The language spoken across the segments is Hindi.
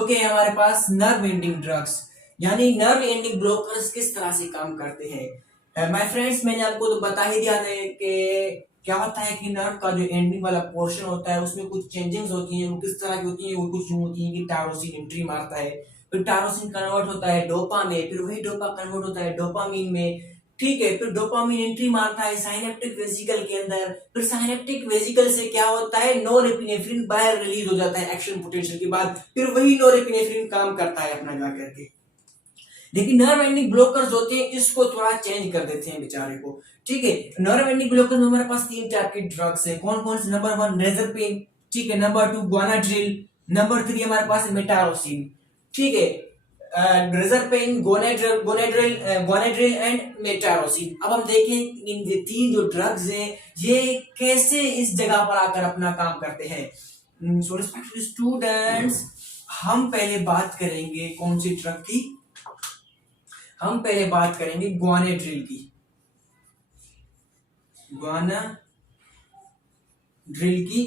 ओके हमारे पास नर्व एंडिंग ड्रग्स यानी नर्व एंडिंग ब्लॉकर्स किस तरह से काम करते हैं। माय फ्रेंड्स, मैंने आपको तो बता ही दिया था कि क्या होता है कि नर्व का जो एंडिंग वाला पोर्शन होता है उसमें कुछ चेंजिंग्स होती हैं। वो किस तरह की होती हैं? वो कुछ यूं होती हैं कि टायरोसिन एंट्री मारता है, फिर टायरोसिन कन्वर्ट होता है डोपा में, फिर वही डोपा कन्वर्ट होता है डोपामीन में। ठीक है, फिर डोपामीन एंट्री मारता है साइनेप्टिक वेसिकल के अंदर, फिर साइनेप्टिक वेसिकल से क्या होता है, नोरेपिनेफ्रिन बाहर रिलीज हो जाता है एक्शन पोटेंशियल के बाद, फिर वही नोरेपिनेफ्रिन काम करता है अपना जा करके। लेकिन नर्व एंडिंग ब्लॉकर्स होते हैं, इसको थोड़ा चेंज कर देते हैं बेचारे को। ठीक है, नर्व एंडिंग ब्लॉकर्स में हमारे पास तीन टाइप के ड्रग्स है। कौन कौन से? नंबर वन रेजरपेन, ठीक है, नंबर टू ग्वानाड्रिल, नंबर थ्री हमारे पास है मेटारोसिन। ठीक है, रेजरपेन, गोनेड्रिल एंड मेटारोसिन। अब हम देखें इन ये तीन जो ड्रग्स हैं ये कैसे इस जगह पर आकर अपना काम करते हैं। सो रिस्पेक्टेड स्टूडेंट्स, हम पहले बात करेंगे कौन सी ड्रग की? हम पहले बात करेंगे ग्वानाड्रिल की। ग्वानाड्रिल की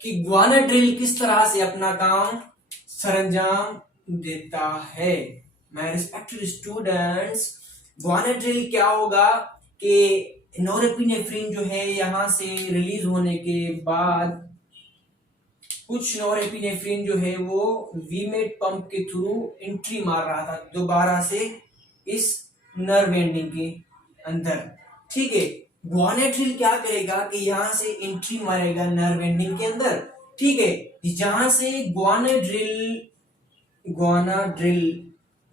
कि ग्वानाड्रिल किस तरह से अपना काम सरंजाम देता है। मैं रिस्पेक्टेड स्टूडेंट्स, ग्वानाड्रिल क्या होगा कि नोरेपिनेफ्रिन जो है यहां से रिलीज होने के बाद कुछ नोरेपिनेफ्रिन जो है वो वीमेट पंप के थ्रू एंट्री मार रहा था दोबारा से इस नर्व एंडिंग के अंदर। ठीक है, ग्वानाड्रिल क्या करेगा कि यहां से एंट्री मारेगा नर्व एंडिंग के अंदर। ठीक है, जहां से ग्वानाड्रिल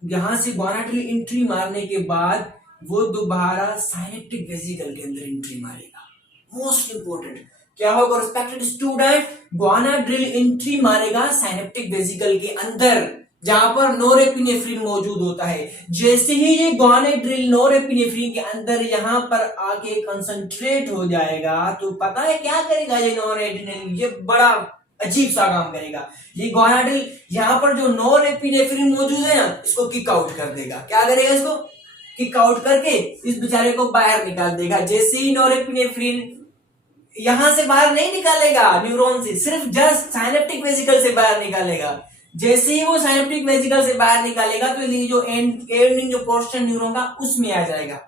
यहां से ग्वानाड्रिल एंट्री मारने के बाद वो दोबारा साइनेप्टिक वेसिकल के अंदर एंट्री मारेगा। मोस्ट इंपोर्टेंट क्या होगा रिस्पेक्टेड स्टूडेंट? ग्वानाड्रिल एंट्री मारेगा साइनेप्टिक वेसिकल के अंदर जहां पर नोरेपिनेफ्रिन मौजूद होता है। जैसे ही ये ग्वानाड्रिल नोरेपिनेफ्रिन के अंदर यहां पर आके कंसंट्रेट हो जाएगा तो पता है क्या करेगा ये नोरेपिनेफ्रिन? ये बड़ा अजीब सा काम करेगा। ये ग्वानाड्रिल यहां पर जो नोरेपिनेफ्रिन मौजूद है ना, इसको किक आउट कर देगा। क्या करेगा? इसको किक आउट करके इस बेचारे को बाहर निकाल देगा। जैसे ही नोरेपिनेफ्रिन यहां से बाहर नहीं निकालेगा न्यूरॉन से, सिर्फ जस्ट साइनेप्टिक वेसिकल से बाहर निकालेगा। जैसे ही वो साइनेप्टिक वेसिकल से बाहर निकालेगा तो ये जो एंडिंग जो पोर्शन न्यूरॉन का उसमें आ जाएगा।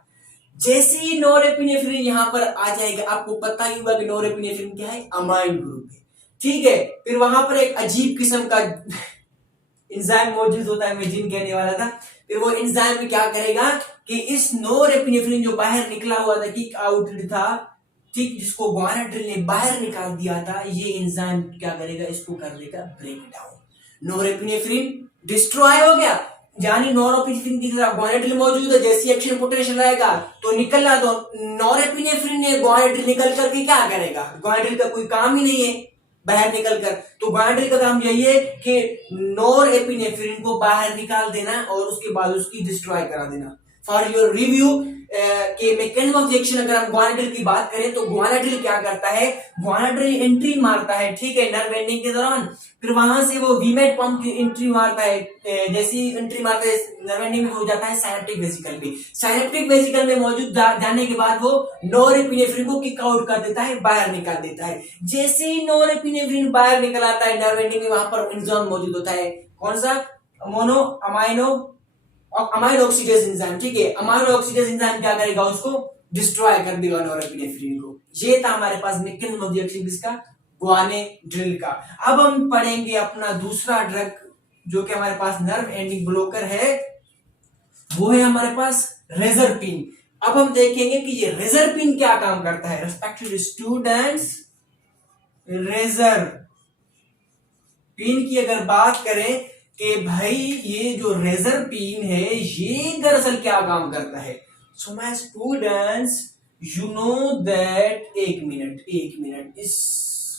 जैसे ही नोरेपिनेफ्रिन यहां पर आ जाएगा, आपको पता ही होगा कि नोरेपिनेफ्रिन क्या है? अमाइन ग्रुप है। ठीक है, फिर वहां पर एक अजीब किस्म का एंजाइम मौजूद होता है, मैं जिन कहने वाला था। फिर वो एंजाइम क्या करेगा कि इस नोरेपिनेफ्रिन जो बाहर निकला हुआ था, किक आउट था, ठीक, जिसको ग्वानाड्रिल ने बाहर निकाल दिया था, ये एंजाइम क्या करेगा? इसको कर देगा ब्रेक डाउन। नोरेपिनेफ्रिन डिस्ट्रॉय हो गया, यानी नोरेपिनेफ्रिन की तरह ग्वानाड्रिल मौजूद है। जैसी एक्शन पोटेंशियल आएगा तो निकलना, तो नोरेपिनेफ्रिन ने ग्वानाड्रिल निकल करके क्या करेगा? ग्वानाड्रिल का कोई काम ही नहीं है बाहर निकलकर। तो ग्वानाड्रिल का काम यही है कि नोरेपिनेफ्रिन को बाहर निकाल देना और उसके बाद उसकी डिस्ट्रॉय करा देना। फॉर योर रिव्यू के मैकेनिज्म ऑफ एक्शन अगर हम ग्वानाड्रिल की बात करें तो ग्वानाड्रिल क्या करता है? ग्वानाड्रिल एंट्री मारता है, ठीक है, नर्व एंडिंग के दौरान। फिर वहां से वो वीमेट पंप की एंट्री मारता है। जैसी एंट्री मारता है नर्व एंडिंग में हो जाता है साइनेप्टिक वेसिकल में। साइनेप्टिक वेसिकल में मौजूद जाने के बाद वो नोरेपिनेफ्रिन को किक आउट कर देता है, बाहर निकाल देता है। जैसे ही नोरेपिनेफ्रिन बाहर निकल आता है नर्व एंडिंग में, वहां पर एंजाइम मौजूद होता है। कौन सा? Mono amino amino oxidase enzyme. ठीक है, अमाइनो ऑक्सीडेज एंजाइम क्या करेगा? उसको डिस्ट्रॉय कर देगा नोरेपिनेफ्रिन को। ये था हमारे पास मैकेनिज्म ऑफ एक्शन किसका? ग्वानाड्रिल का। अब हम पढ़ेंगे अपना दूसरा ड्रग जो कि हमारे पास नर्व एंडिंग ब्लॉकर है, वो है हमारे पास रेजरपिन। अब हम देखेंगे कि ये रेजरपिन क्या काम करता है। रिस्पेक्टेड स्टूडेंट्स, रेजरपिन की अगर बात करें कि भाई ये जो रेजरपिन है ये दरअसल क्या काम करता है। So my students, you know that, एक मिनट इस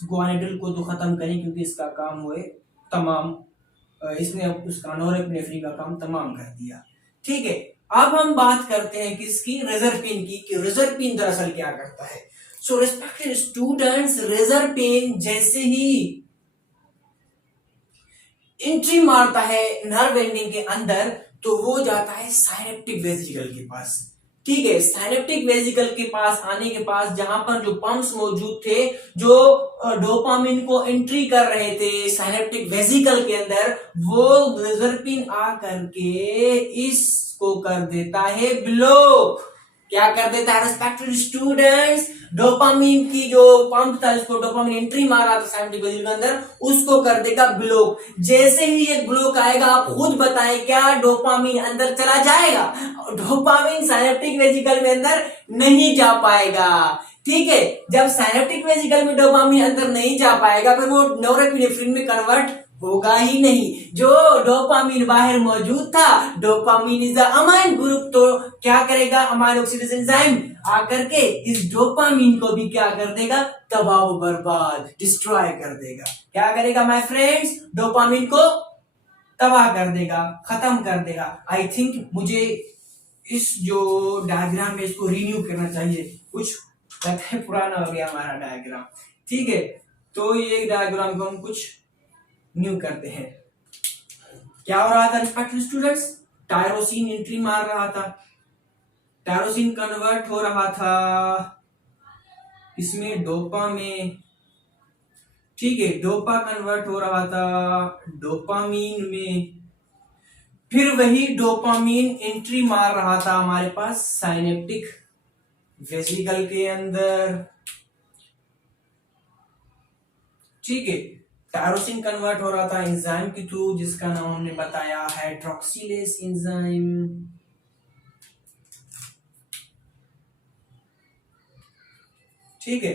ग्वानाड्रिल को तो खत्म करें क्योंकि इसका काम हुए तमाम, इसने उसका नोरेपिनेफ्रिन का काम तमाम कर दिया। ठीक है, अब हम बात करते हैं किसकी? रेजरपिन की, कि रेजरपिन दरअसल क्या करता है। सो रिस्पेक्टेड स्टूडेंट्स, रेजरपिन जैसे ही एंट्री मारता है नर्व एंडिंग के अंदर तो वो जाता है साइनेप्टिक वेसिकल के पास। ठीक है, साइनेप्टिक वेसिकल के पास आने के पास जहां पर जो पंप्स मौजूद थे जो डोपामिन को एंट्री कर रहे थे साइनेप्टिक वेसिकल के अंदर, वो रेजरपिन आ करके इसको कर देता है ब्लॉक। क्या कर देता है रिस्पेक्टेड स्टूडेंट्स? डोपामिन की जो पंप था, जिसको डोपामिन एंट्री मारा था साइनेप्टिक वेसिकल के अंदर, उसको कर देगा ब्लॉक। जैसे ही ये ब्लॉक आएगा, आप खुद बताएं क्या डोपामिन अंदर चला जाएगा? डोपामिन साइनेप्टिक वेसिकल में अंदर नहीं जा पाएगा। ठीक है, जब साइनेप्टिक वेसिकल में डोपामिन अंदर नहीं जा पाएगा, फिर वो नोरेपिनेफ्रिन में कन्वर्ट होगा ही नहीं। जो डोपामिन बाहर मौजूद था, dopamine is the amine group, तो क्या करेगा अमाइन ऑक्सीडेज एंजाइम आकर के इस डोपामिन को भी क्या कर देगा? तबाह बर्बाद, डिस्ट्रॉय कर देगा। क्या करेगा माय फ्रेंड्स? डोपामिन को तबाह कर देगा, खत्म कर देगा। आई थिंक मुझे इस जो डायग्राम है इसको रिन्यू करना चाहिए, कुछ लगता है पुराना हो गया हमारा डायग्राम। ठीक है, तो ये डायग्राम को हम कुछ न्यू करते हैं। क्या हो रहा था रिस्पेक्टेड स्टूडेंट्स? टायरोसिन एंट्री मार रहा था, टायरोसिन कन्वर्ट हो रहा था इसमें डोपा में। ठीक है, डोपा कन्वर्ट हो रहा था डोपामीन में, फिर वही डोपामीन एंट्री मार रहा था हमारे पास साइनेप्टिक वेसिकल के अंदर। ठीक है, टायरोसिन कन्वर्ट हो रहा था एंजाइम के थ्रू, जिसका नाम हमने बताया हाइड्रोक्सिलेज एंजाइम। ठीक है,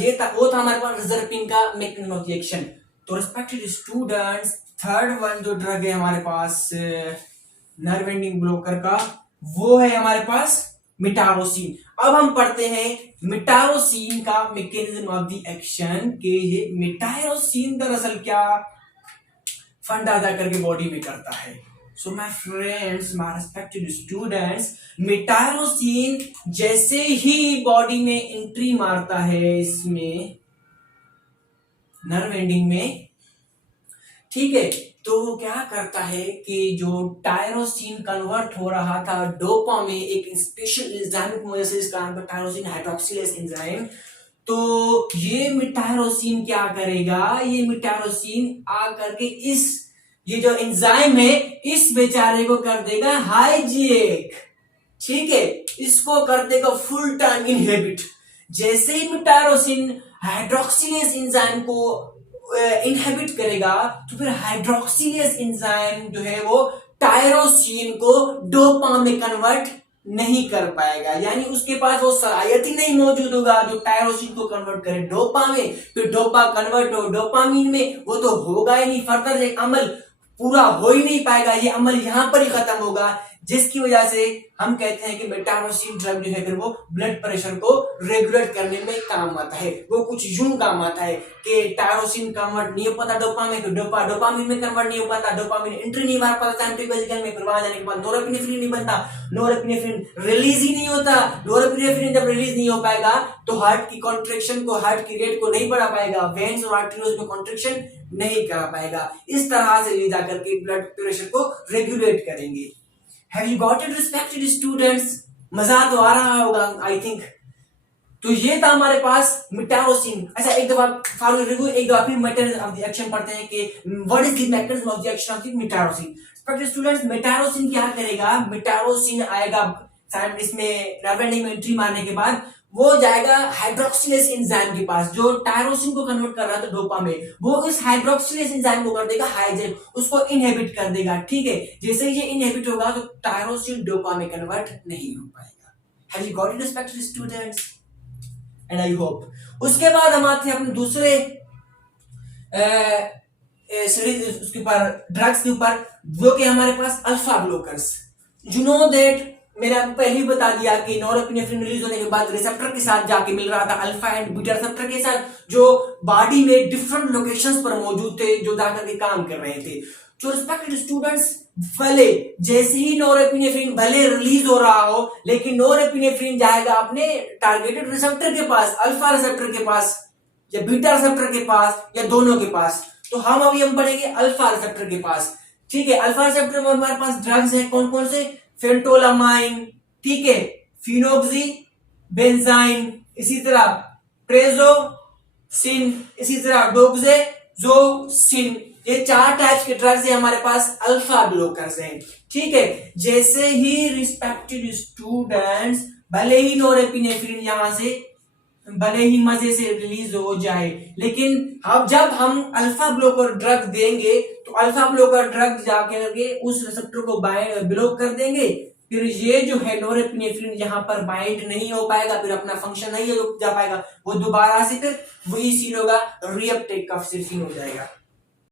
ये था वो था हमारे पास रिजर्पिन का मैकेनिज्म ऑफ एक्शन। तो रिस्पेक्टेड स्टूडेंट्स, थर्ड वन जो ड्रग है हमारे पास नर्व एंडिंग ब्लॉकर का, वो है हमारे पास मिटारोसिन। अब हम पढ़ते हैं मिटारोसिन का मैकेनिज्म ऑफ द एक्शन के ये मिटारोसिन दरअसल क्या फंडा अदा करके बॉडी में करता है। So my friends, my respected students, metyrosine जैसे ही बॉडी में एंट्री मारता है इसमें नर्व एंडिंग में, ठीक है, तो वो क्या करता है कि जो टायरोसिन कन्वर्ट हो रहा था डोपा में एक स्पेशल एंजाइम की वजह से, इसका नाम है टायरोसिन हाइड्रोक्सिलेज एंजाइम। तो ये मिटायरोसिन क्या करेगा? ये मिटायरोसिन आकर के इस ये जो एंजाइम है इस बेचारे को कर देगा हाइजेक। ठीक है, इसको कर देगा फुल टाइम इनहिबिट। जैसे ही मिटायरोसिन हाइड्रोक्सिलेज एंजाइम को इनहिबिट करेगा, तो फिर हाइड्रोक्सिलेज एंजाइम जो है वो टायरोसिन को डोपा में कन्वर्ट नहीं कर पाएगा, यानी उसके पास वो सलाहियत ही नहीं मौजूद होगा जो टायरोसिन को कन्वर्ट करे डोपा में। फिर डोपा कन्वर्ट हो डोपामीन में, वो तो होगा ही नहीं, फर्दर एक अमल पूरा हो ही नहीं पाएगा, ये अमल यहां पर ही खत्म होगा, जिसकी वजह से हम कहते हैं कि मिटारोसिन ड्रग जो है फिर वो ब्लड प्रेशर को रेगुलेट करने में काम आता है। वो कुछ यूं काम आता है कि टायरोसिन कन्वर्ट नहीं हो पाता डोपा में, फिर डोपामीन में कन्वर्ट नहीं हो पाता, डोपामीन एंट्री नहीं मार पाता साइनेप्टिक वेसिकल में, फिर वहां जाने के बाद नोरेपिनेफ्रिन नहीं बनता, नोरेपिनेफ्रिन रिलीज ही नहीं होता। नोरेपिनेफ्रिन जब रिलीज नहीं हो पाएगा तो हार्ट की कॉन्ट्रैक्शन को, हार्ट की रेट को नहीं बढ़ा पाएगा, वेन्स और आर्टरीज में कॉन्ट्रैक्शन नहीं करा पाएगा। इस तरह से ले जाकर के ब्लड प्रेशर को रेगुलेट करेंगे। Have you got it, respected students? मजा तो आ रहा होगा आई थिंक। तो ये था हमारे पास मिटारोसिन। अच्छा, एक दफा फॉलो रिव्यू, एक दफा फिर मैकेनिज्म ऑफ द एक्शन पढ़ते हैं कि what is the mechanism of the action of the metyrosine. Respected students, metyrosine क्या करेगा? मिटारोसिन आएगा इसमें नर्व एंडिंग में एंट्री मारने के बाद, वो जाएगा हाइड्रोक्सिलेज एंजाइम के पास जो टायरोसिन को कन्वर्ट कर रहा था डोपा में, वो इस हाइड्रोक्सिलेज एंजाइम को कर देगा हाइजेक, उसको इनहिबिट कर देगा। ठीक है, जैसे ही ये इनहिबिट होगा तो टायरोसिन डोपा में कन्वर्ट नहीं हो पाएगा। Have you got it respected students? And I hope. उसके बाद हम आते हैं अपने दूसरे सीरीज उसके ऊपर, ड्रग्स के ऊपर, जो कि हमारे पास alpha blockers. You know that मैंने आपको पहले ही बता दिया कि नोरेपिनेफ्रिन रिलीज होने के बाद रिसेप्टर के साथ जाके मिल रहा था, अल्फा एंड बीटा रिसेप्टर के साथ, जो बॉडी में डिफरेंट लोकेशंस पर मौजूद थे, जो जाकर के काम कर रहे थे। जो रिस्पेक्टेड स्टूडेंट्स, भले जैसे ही नोरेपिनेफ्रिन भले रिलीज हो रहा हो, लेकिन नोरेपिनेफ्रिन जाएगा अपने टारगेटेड रिसेप्टर के पास, अल्फा रिसेप्टर के पास या बीटा रिसेप्टर के पास या दोनों के पास। तो हम पढ़ेंगे अल्फा रिसेप्टर के पास। ठीक है, अल्फा रिसेप्टर में हमारे पास ड्रग्स है, कौन कौन से? फेंटोलामाइन, ठीक है, फिनोक्सी बेंजाइन, इसी तरह ट्रेजोसिन, इसी तरह डोक्सेजोसिन। ये 4 टाइप्स के ड्रग्स है हमारे पास, अल्फा ब्लॉकर्स हैं। ठीक है, जैसे ही रिस्पेक्टेड स्टूडेंट्स, भले ही नोरेपिनेफ्रिन यहां से भले ही मजे से रिलीज हो जाए, लेकिन अब जब हम अल्फा ब्लॉकर ड्रग देंगे तो अल्फा ब्लॉकर ड्रग जाकर के उस रिसेप्टर को ब्लॉक कर देंगे, फिर ये जो है नोरेपिनेफ्रिन यहाँ पर बाइंड नहीं हो पाएगा, फिर अपना फंक्शन नहीं हो जा पाएगा, वो दोबारा से फिर वही सीन होगा, रीअपटेक का सीन हो जाएगा।